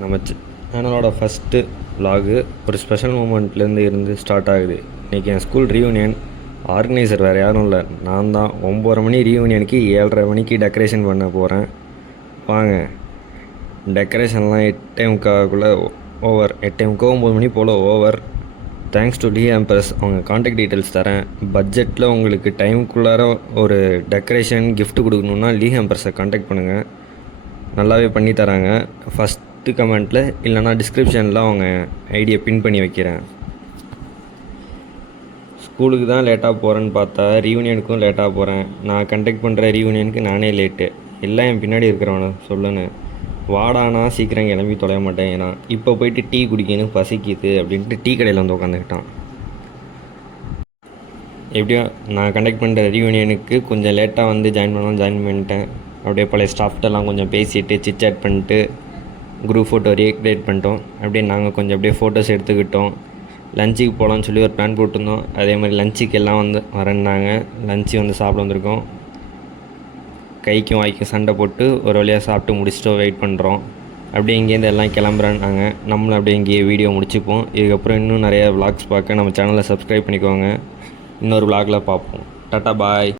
நம்ம சேனலோட first vlog ஒரு ஸ்பெஷல் மூமெண்ட்லேருந்து ஸ்டார்ட் ஆகுது. இன்றைக்கி என் ஸ்கூல் ரீயூனியன். ஆர்கனைசர் வேறு யாரும் இல்லை, நான் தான். 9:30 மணி ரீயூனியனுக்கு 7:30 மணிக்கு டெக்கரேஷன் பண்ண போகிறேன். வாங்க, டெக்கரேஷன்லாம் 8:45 ஓவர். 8:39 மணி போல் ஓவர். Thanks to Embrace. அவங்க காண்டாக்ட் டீட்டெயில்ஸ் தரேன். பட்ஜெட்டில் உங்களுக்கு டைமுக்குள்ளார ஒரு டெக்கரேஷன் கிஃப்ட் கொடுக்கணுன்னா எம்பரஸை காண்டாக்ட் பண்ணுங்கள், நல்லாவே பண்ணி தராங்க. ஃபஸ்ட்டு கமெண்ட்டில் இல்லைனா டிஸ்கிரிப்ஷனில் அவங்க ஐடியை பின் பண்ணி வைக்கிறேன். ஸ்கூலுக்கு தான் லேட்டாக போகிறேன்னு பார்த்தா ரீயூனியனுக்கும் லேட்டாக போகிறேன். நான் கண்டக்ட் பண்ணுற ரீயூனியனுக்கு நானே லேட்டு. எல்லாம் என் பின்னாடி இருக்கிறவன சொல்லுன்னு வாடானா சீக்கிரம் கிளம்பி தொலைய மாட்டேன். ஏன்னா இப்போ போயிட்டு டீ குடிக்கணும், பசிக்குது அப்படின்ட்டு டீ கடையில் வந்து உட்காந்துக்கிட்டான். எப்படியோ நான் கண்டக்ட் பண்ணுற ரீயூனியனுக்கு கொஞ்சம் லேட்டாக வந்து ஜாயின் பண்ணிட்டேன். அப்படியே பழைய ஸ்டாஃப்டெல்லாம் கொஞ்சம் பேசிவிட்டு சிட்சாட் பண்ணிட்டு குரூப் ஃபோட்டோ ரீக்ரியேட் பண்ணிட்டோம். அப்படியே நாங்கள் கொஞ்சம் அப்படியே ஃபோட்டோஸ் எடுத்துக்கிட்டோம். லஞ்சுக்கு போகலான்னு சொல்லி ஒரு பிளான் போட்டிருந்தோம். அதே மாதிரி லஞ்சுக்கு எல்லாம் வந்து வரேன்னாங்க. லஞ்சு வந்து சாப்பிட வந்திருக்கோம். கைக்கும் வாய்க்கும் சண்டை போட்டு ஒரு வழியாக சாப்பிட்டு முடிச்சுட்டு வெயிட் பண்ணுறோம். அப்படியே இங்கேருந்து எல்லாம் கிளம்புறேன்னாங்க. நம்மளும் அப்படியே இங்கேயே வீடியோ முடிச்சுப்போம். இதுக்கப்புறம் இன்னும் நிறையா விளாக்ஸ் பார்க்க நம்ம சேனலை சப்ஸ்கிரைப் பண்ணிக்கோங்க. இன்னொரு விளாகில் பார்ப்போம். டாட்டா பாய்.